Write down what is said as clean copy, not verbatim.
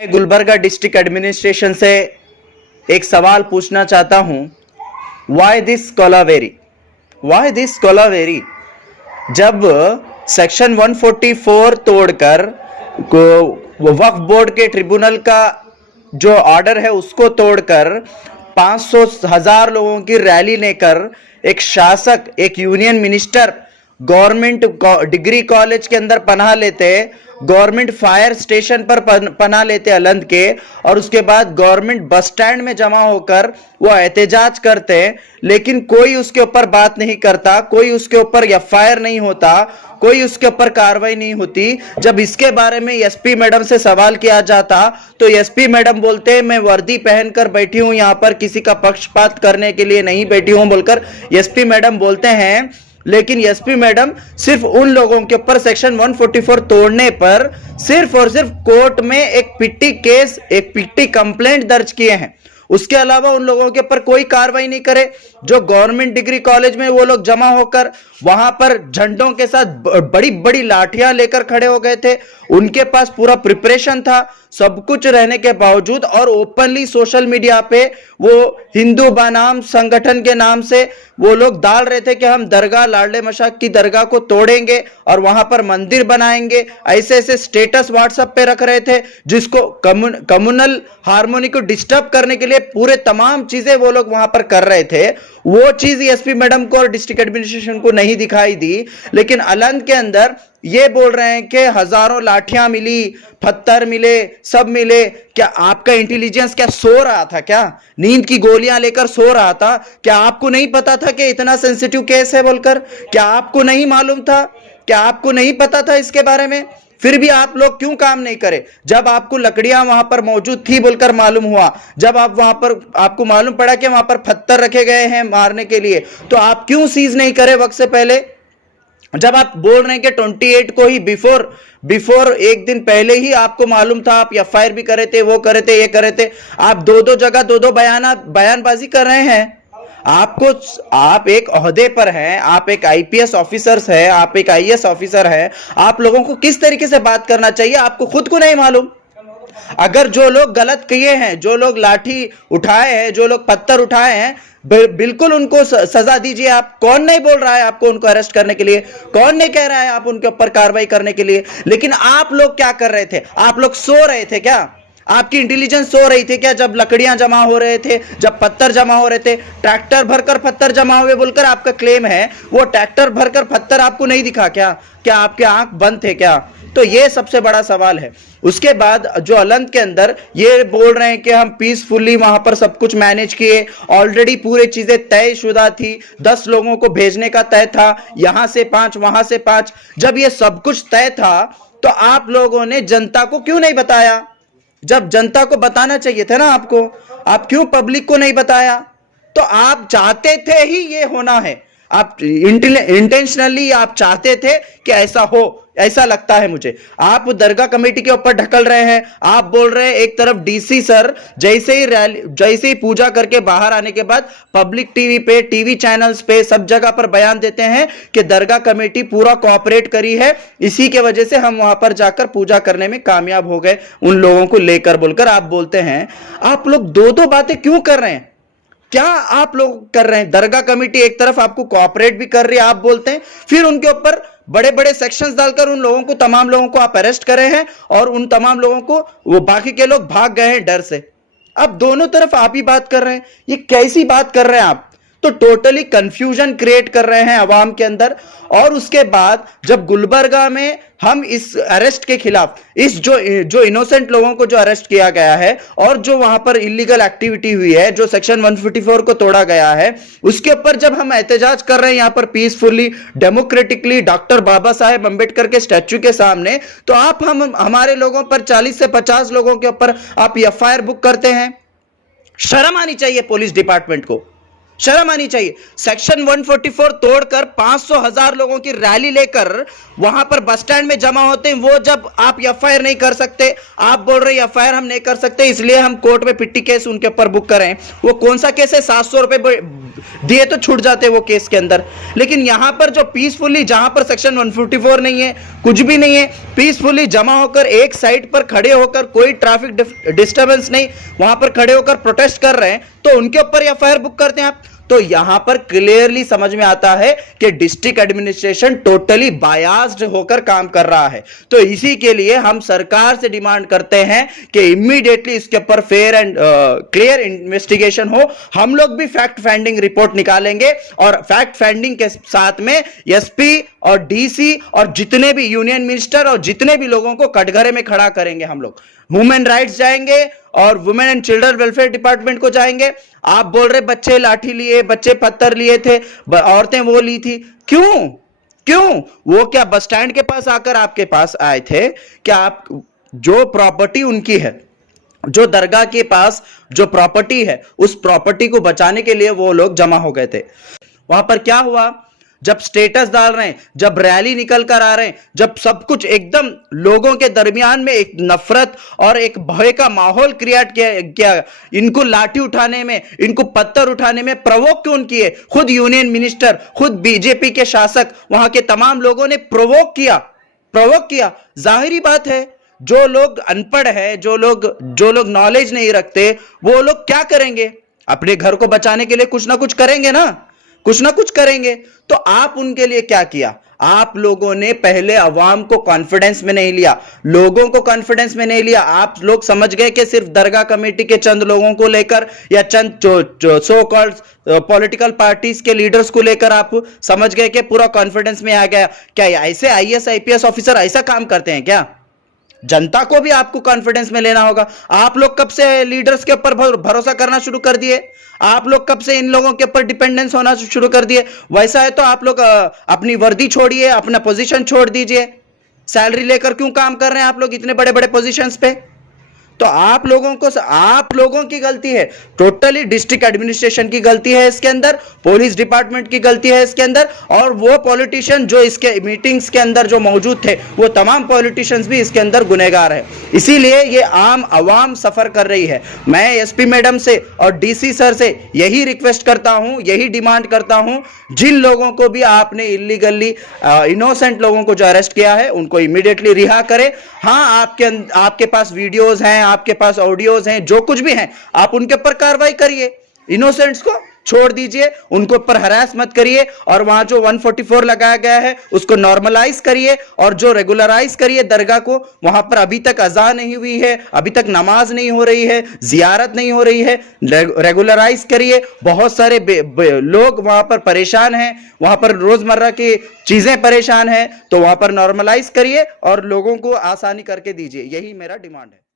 मैं Gulbarga district administration से एक सवाल पूछना चाहता हूं। Why this Kolaveri? Why this Kolaveri? जब सेक्शन 144 तोड़कर वक्फ बोर्ड के ट्रिब्यूनल का जो ऑर्डर है उसको तोड़कर 500,000 लोगों की रैली लेकर एक शासक, एक union minister government degree college के अंदर पनाह लेते, गवर्नमेंट फायर स्टेशन पर पनाह लेते अलंद के, और उसके बाद गवर्नमेंट बस स्टैंड में जमा होकर वो एहतजाज करते, लेकिन कोई उसके ऊपर बात नहीं करता, कोई उसके ऊपर एफआईआर नहीं होता, कोई उसके ऊपर कार्रवाई नहीं होती। जब इसके बारे में एसपी मैडम से सवाल किया जाता तो एसपी मैडम बोलते मैं वर्दी पहनकर बैठी हूं, यहां पर किसी का पक्षपात करने के लिए नहीं बैठी हूं बोलकर एसपी मैडम बोलते हैं। लेकिन एसपी मैडम सिर्फ उन लोगों के ऊपर सेक्शन 144 तोड़ने पर सिर्फ और सिर्फ कोर्ट में एक पिट्टी केस, एक पिट्टी कंप्लेंट दर्ज किए हैं। उसके अलावा उन लोगों के ऊपर कोई कार्रवाई नहीं करे। जो गवर्नमेंट डिग्री कॉलेज में वो लोग जमा होकर वहां पर झंडों के साथ बड़ी बड़ी लाठियां लेकर खड़े हो गए थे, उनके पास पूरा प्रिपरेशन था, सब कुछ रहने के बावजूद, और ओपनली सोशल मीडिया पे वो हिंदू बनाम संगठन के नाम से वो लोग डाल रहे थे कि हम दरगाह, लाडले मशाक की दरगाह को तोड़ेंगे और वहां पर मंदिर बनाएंगे। ऐसे ऐसे स्टेटस व्हाट्सएप पे रख रहे थे जिसको कम्युनल हार्मोनी को डिस्टर्ब करने के लिए पूरे तमाम चीजें वो लोग वहां पर कर रहे थे। वो चीज एसपी मैडम को और डिस्ट्रिक्ट एडमिनिस्ट्रेशन को नहीं दिखाई दी, लेकिन अलंद के अंदर ये बोल रहे हैं कि हजारों लाठियां मिली, पत्थर मिले, सब मिले। क्या आपका इंटेलिजेंस क्या सो रहा था? क्या नींद की गोलियां लेकर सो रहा था? क्या आपको नहीं पता था कि इतना सेंसिटिव केस है बोलकर? क्या आपको नहीं मालूम था? क्या आपको नहीं पता था इसके बारे में? फिर भी आप लोग क्यों काम नहीं करे? जब आपको लकड़ियां वहां पर मौजूद थी बोलकर मालूम हुआ, जब आप वहां पर आपको मालूम पड़ा कि वहां पर पत्थर रखे गए हैं मारने के लिए, तो आप क्यों सीज नहीं करे वक्त से पहले? जब आप बोल रहे हैं कि 28 को ही बिफोर एक दिन पहले ही आपको मालूम था, आप एफआईआर भी करे थे, वो करे थे, ये करे थे, आप दो जगह दो बयानबाजी कर रहे हैं। आप एक ओहदे पर हैं, आप एक आईपीएस ऑफिसर है, आप एक आईएएस ऑफिसर है, आप लोगों को किस तरीके से बात करना चाहिए आपको खुद को नहीं मालूम? अगर जो लोग गलत किए हैं, जो लोग लाठी उठाए हैं, जो लोग पत्थर उठाए हैं, बिल्कुल उनको सजा दीजिए। आप कौन नहीं बोल रहा है आपको उनको अरेस्ट करने के लिए? कौन नहीं कह रहा है आप उनके ऊपर कार्रवाई करने के लिए? लेकिन आप लोग क्या कर रहे थे? आप लोग सो रहे थे क्या? आपकी इंटेलिजेंस सो रही थी क्या? जब लकड़ियां जमा हो रहे थे, जब पत्थर जमा हो रहे थे, ट्रैक्टर भरकर पत्थर जमा हुए बोलकर आपका क्लेम है, वो ट्रैक्टर भरकर पत्थर आपको नहीं दिखा क्या? क्या आपके आंख बंद थे क्या? तो ये सबसे बड़ा सवाल है। उसके बाद जो अलंद के अंदर ये बोल रहे हैं कि हम पीसफुली वहां पर सब कुछ मैनेज किए, ऑलरेडी पूरी चीजें तयशुदा थी, 10 लोगों को भेजने का तय था, यहां से 5, वहां से 5। जब ये सब कुछ तय था तो आप लोगों ने जनता को क्यों नहीं बताया? जब जनता को बताना चाहिए था ना आपको, आप क्यों पब्लिक को नहीं बताया? तो आप चाहते थे ही ये होना है, आप इंटेंशनली आप चाहते थे कि ऐसा हो, ऐसा लगता है मुझे। आप दरगाह कमेटी के ऊपर ढकल रहे हैं। आप बोल रहे हैं एक तरफ डीसी सर जैसे ही पूजा करके बाहर आने के बाद पब्लिक टीवी पे, टीवी चैनल्स पे, सब जगह पर बयान देते हैं कि दरगाह कमेटी पूरा कोऑपरेट करी है, इसी के वजह से हम वहां पर जाकर पूजा करने में कामयाब हो गए उन लोगों को लेकर बोलकर आप बोलते हैं। आप लोग दो बातें क्यों कर रहे हैं? क्या आप लोग कर रहे हैं? दरगाह कमेटी एक तरफ आपको कोऑपरेट भी कर रही है, आप बोलते हैं, फिर उनके ऊपर बड़े बड़े सेक्शंस डालकर उन लोगों को, तमाम लोगों को आप अरेस्ट करे हैं, और उन तमाम लोगों को वो बाकी के लोग भाग गए हैं डर से। अब दोनों तरफ आप ही बात कर रहे हैं, ये कैसी बात कर रहे हैं आप? तो टोटली कंफ्यूजन क्रिएट कर रहे हैं अवाम के अंदर। और उसके बाद जब गुलबर्गा में हम इस अरेस्ट के खिलाफ, इस जो इनोसेंट लोगों को जो अरेस्ट किया गया है और जो वहां पर इलीगल एक्टिविटी हुई है, जो सेक्शन 144 को तोड़ा गया है, उसके ऊपर जब हम एहतजाज कर रहे हैं यहां पर peacefully, democratically, doctor Baba Saheb Ambedkar के स्टैच्यू के सामने, तो आप हमारे लोगों पर 40 से 50 लोगों के ऊपर आप एफआईआर बुक करते हैं। शर्म आनी चाहिए पुलिस डिपार्टमेंट को, शर्म आनी चाहिए। सेक्शन 144 तोड़कर 500,000 लोगों की रैली लेकर वहां पर बस स्टैंड में जमा होते हैं, वो जब आप एफआईआर नहीं कर सकते, आप बोल रहे हैं एफआईआर हम नहीं कर सकते इसलिए हम कोर्ट में पिट्टी केस उनके ऊपर बुक करें। वो कौन सा केस है? 700 रुपए दिए तो छूट जाते वो केस के अंदर। लेकिन यहां पर जो पीसफुली, जहां पर सेक्शन 154 नहीं है, कुछ भी नहीं है, पीसफुली जमा होकर एक साइड पर खड़े होकर, कोई ट्रैफिक डिस्टर्बेंस नहीं, वहां पर खड़े होकर प्रोटेस्ट कर रहे हैं, तो उनके ऊपर एफआईआर बुक करते हैं आप। तो यहां पर क्लियरली समझ में आता है कि डिस्ट्रिक्ट एडमिनिस्ट्रेशन टोटली बायास्ड होकर काम कर रहा है। तो इसी के लिए हम सरकार से डिमांड करते हैं कि इमीडिएटली इसके ऊपर फेयर एंड क्लियर इन्वेस्टिगेशन हो। हम लोग भी फैक्ट फाइंडिंग रिपोर्ट निकालेंगे और फैक्ट फाइंडिंग के साथ में एसपी और डीसी और जितने भी यूनियन मिनिस्टर और जितने भी लोगों को कटघरे में खड़ा करेंगे। हम लोग वुमेन राइट्स जाएंगे और women and children welfare department को जाएंगे। आप बोल रहे बच्चे लाठी लिए, बच्चे पत्थर लिए थे, औरतें वो ली थी, क्यों वो क्या बस स्टैंड के पास आकर आपके पास आए थे? क्या आप जो प्रॉपर्टी उनकी है, जो दरगाह के पास जो प्रॉपर्टी है, उस प्रॉपर्टी को बचाने के लिए वो लोग जमा हो गए थे? वहां पर क्या हुआ? जब स्टेटस डाल रहे हैं, जब रैली निकल कर आ रहे हैं, जब सब कुछ एकदम लोगों के दरमियान में एक नफरत और एक भय का माहौल क्रिएट किया, इनको लाठी उठाने में, इनको पत्थर उठाने में प्रोवोक क्यों किए? खुद यूनियन मिनिस्टर, खुद बीजेपी के शासक, वहां के तमाम लोगों ने प्रोवोक किया। जाहिरी बात है, जो लोग अनपढ़ है, जो लोग नॉलेज नहीं रखते, वो लोग क्या करेंगे? अपने घर को बचाने के लिए कुछ ना कुछ करेंगे ना, कुछ ना कुछ करेंगे। तो आप उनके लिए क्या किया? आप लोगों ने पहले अवाम को कॉन्फिडेंस में नहीं लिया, लोगों को कॉन्फिडेंस में नहीं लिया। आप लोग समझ गए कि सिर्फ दरगाह कमेटी के चंद लोगों को लेकर या चंद जो सो कॉल्ड पॉलिटिकल पार्टीज के लीडर्स को लेकर आप समझ गए कि पूरा कॉन्फिडेंस में आ गया। क्या ऐसे आईएएस आईपीएस ऑफिसर ऐसा काम करते हैं क्या? जनता को भी आपको कॉन्फिडेंस में लेना होगा। आप लोग कब से लीडर्स के ऊपर भरोसा करना शुरू कर दिए? आप लोग कब से इन लोगों के ऊपर डिपेंडेंस होना शुरू कर दिए? वैसा है तो आप लोग अपनी वर्दी छोड़िए, अपना पोजीशन छोड़ दीजिए। सैलरी लेकर क्यों काम कर रहे हैं आप लोग इतने बड़े बड़े पोजीशंस पे? तो आप लोगों की गलती है, टोटली डिस्ट्रिक्ट एडमिनिस्ट्रेशन की गलती है इसके अंदर, पुलिस डिपार्टमेंट की गलती है इसके अंदर, और वो पॉलिटिशियन जो इसके मीटिंग्स के अंदर जो मौजूद थे, वो तमाम पॉलिटिशियंस भी इसके अंदर गुनहगार है। इसीलिए ये आम आवाम सफर कर रही है। मैं एसपी मैडम से और डीसी सर से यही रिक्वेस्ट करता हूं, यही डिमांड करता हूं, जिन लोगों को भी आपने इलीगली इनोसेंट लोगों को जो अरेस्ट किया है, उनको इमीडिएटली रिहा करें। हाँ, आपके पास वीडियोज हैं, आपके पास ऑडियोज हैं, जो कुछ भी हैं, आप उनके ऊपर कार्रवाई करिए। इनोसेंट्स को छोड़ दीजिए, उनको ऊपर हरास मत करिए, और वहां जो 144 लगाया गया है उसको नॉर्मलाइज करिए और जो रेगुलराइज करिए दरगाह को। वहां पर अभी तक अज़ान नहीं हुई है, अभी तक नमाज नहीं हो रही है, जियारत नहीं हो रही है, रेगुलराइज करिए। बहुत सारे लोग वहां पर परेशान हैं, वहां पर रोजमर्रा की चीजें परेशान हैं, तो वहां पर नॉर्मलाइज करिए और लोगों को आसानी करके दीजिए। यही मेरा डिमांड है।